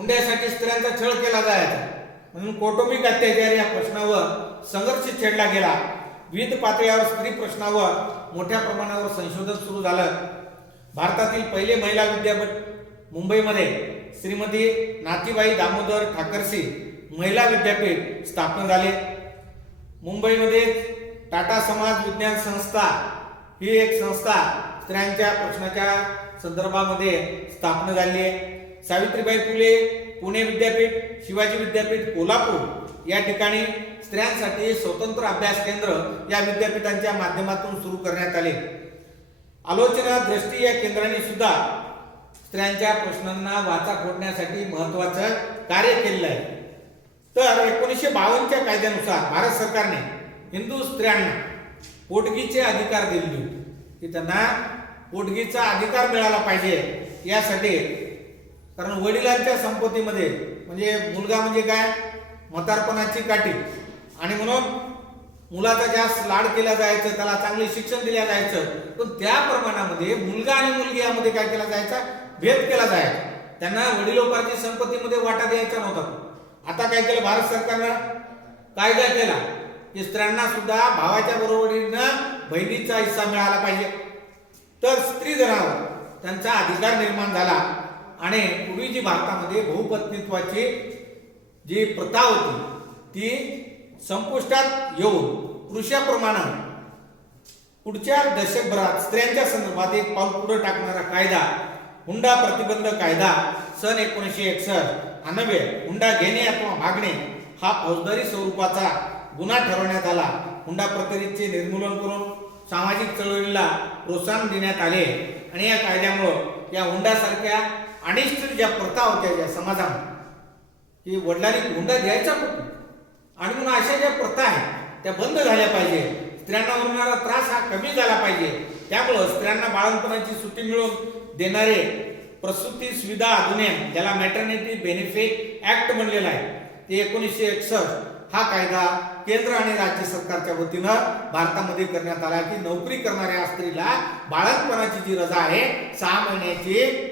हुंड्यासाठी स्त्रियांचा छळ केला जायचा, म्हणून कौटुंबिक अत्याचार या प्रश्नावर संघर्ष छेडला गेला. विविध पातळ्यावर स्त्री प्रश्नावर मोठ्या प्रमाणावर संशोधन सुरू झालं. भारतातील पहिले महिला विद्यापीठ मुंबईमध्ये श्रीमती नाथीबाई दामोदर ठाकरसी महिला विद्यापीठ स्थापन झाले. मुंबईमध्ये टाटा समाज विज्ञान संस्था ही एक संस्था स्त्रियांच्या प्रश्नाच्या संदर्भामध्ये स्थापन झाली आहे. सावित्रीबाई फुले पुणे विद्यापीठ, शिवाजी विद्यापीठ कोल्हापूर या ठिकाणी स्त्रियांसाठी स्वतंत्र अभ्यास केंद्र या विद्यापीठांच्या माध्यमातून सुरू करण्यात आले. आलोचना दृष्टी या केंद्राने सुद्धा स्त्रियांच्या प्रश्नांना वाचा फोडण्यासाठी महत्वाचं कार्य केलेलं आहे. तर 1952च्या कायद्यानुसार भारत सरकारने हिंदू स्त्रियांना पोटगीचे अधिकार दिले होते की त्यांना पोटगीचा अधिकार मिळाला पाहिजे यासाठी. कारण वडिलांच्या संपत्तीमध्ये म्हणजे मुलगा म्हणजे काय, म्हातारपणाची काठी, आणि म्हणून मुलाचा जास्त लाड केला जायचं, त्याला चांगले शिक्षण दिले जायचं, पण त्या प्रमाणामध्ये मुलगा आणि मुलगी यामध्ये काय केला जायचा, भेद केला जायचा. त्यांना वडिलोपार्जित संपत्तीमध्ये वाटा द्यायचा नव्हता. आता काय केलं भारत सरकारनं, कायदा केला की स्त्रियांना सुद्धा भावाच्या बरोबरीनं बहिणीचा हिस्सा मिळाला पाहिजे. तर स्त्री जनावर त्यांचा अधिकार निर्माण झाला. आणि पूर्वी जी भारतामध्ये बहुपत्नीत्वाची जी प्रथा होती ती संपुष्टात येऊन पुरुषाप्रमाणे पुढच्या दशकभरात स्त्रियांच्या संदर्भात एक पाऊल पुढे टाकणारा कायदा, हुंडा प्रतिबंध कायदा सन 1961 अन्वये हुंडा घेणे अथवा मागणे हा फौजदारी स्वरूपाचा गुन्हा ठरवण्यात आला. हुंडा प्रक्रियेचे निर्मूलन करून सामाजिक चळवळीला प्रोत्साहन देण्यात आले. आणि या कायद्यामुळे या हुंडासारख्या अनिष्ट ज्या प्रथा होत्या ज्या समाजामध्ये की वडिलांनी हुंडा द्यायचा कुठे, आणि म्हणून अशा ज्या प्रथा आहेत त्या बंद झाल्या पाहिजे. स्त्रियांना होणारा त्रास हा कमी झाला पाहिजे. त्यामुळे स्त्रियांना बाळंतपणाची सुट्टी मिळवून देणारे प्रसूती सुविधा अधिनियम, ज्याला मॅटर्निटी बेनिफिट ऍक्ट म्हणलेला आहे, ते 1961 हा कायदा केंद्र आणि राज्य सरकारच्या वतीनं भारतामध्ये करण्यात आला की नोकरी करणाऱ्या स्त्रीला बाळंतपणाची जी रजा आहे 6 महिन्याची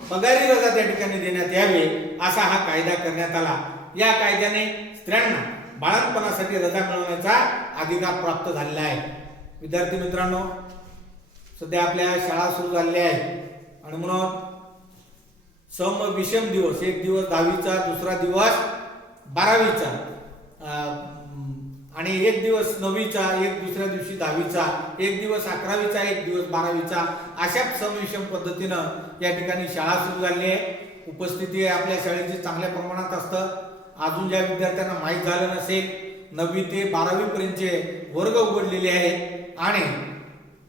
पगारी रजा त्या ठिकाणी देण्यात यावी असा हा कायदा करण्यात आला. या कायद्याने स्त्रियांना बाळंतपणासाठी रजा मिळवण्याचा अधिकार प्राप्त झालेला आहे. विद्यार्थी मित्रांनो, सध्या आपल्या शाळा सुरू झालेल्या आहेत आणि म्हणून सम विषम दिवस, एक दिवस 10वीचा, दुसरा दिवस 12वीचा, आणि एक दिवस 9वीचा, एक दुसऱ्या दिवशी 10वीचा, एक दिवस 11वीचा, एक दिवस 12वीचा, अशा समविषम पद्धतीनं या ठिकाणी शाळा सुरू झाली आहे. उपस्थिती आपल्या शाळेची चांगल्या प्रमाणात असतं. अजून ज्या विद्यार्थ्यांना माहीत झालं नसेल 9वी ते 12वी पर्यंतचे वर्ग उघडलेले आहेत. आणि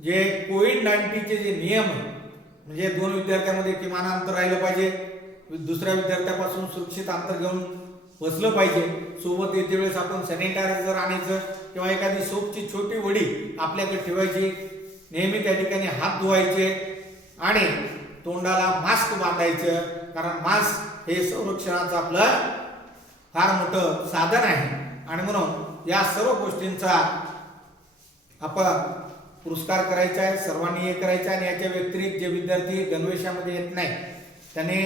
जे कोविड-19चे जे नियम म्हणजे 2 विद्यार्थ्यांमध्ये किमान अंतर राहिलं पाहिजे, दुसऱ्या विद्यार्थ्यापासून सुरक्षित अंतर घेऊन बसलं पाहिजे, सोबत येते वेळेस आपण सॅनिटायझर आणायचं किंवा एखादी सोपची छोटी वडी आपल्याकडे ठेवायची, नेहमी त्या ठिकाणी हात धुवायचे आणि तोंडाला मास्क बांधायचं. कारण मास्क हे संरक्षणाचं आपलं फार मोठं साधन आहे. आणि म्हणून या सर्व गोष्टींचा आपण पुरस्कार करायचा आहे, सर्वांनी हे करायचं आहे. आणि याच्या व्यतिरिक्त जे विद्यार्थी गणवेशामध्ये येत नाही त्याने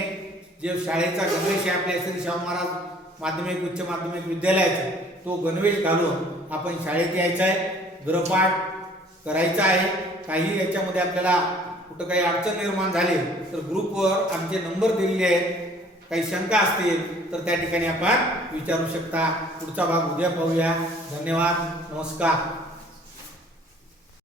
जे शाळेचा गणवेश आहे आपल्या श्री शाहू महाराज माध्यमिक उच्च माध्यमिक विद्यालयाचा तो गणवेश घालून आपण शाळेत यायचं आहे, गृहपाठ करायचा आहे. काही याच्यामध्ये आपल्याला कुठं काही अडचण निर्माण झाली तर ग्रुपवर आमचे नंबर दिलेले आहेत. काही शंका असतील तर त्या ठिकाणी आपण विचारू शकता. पुढचा भाग उद्या पाहूया. धन्यवाद. नमस्कार.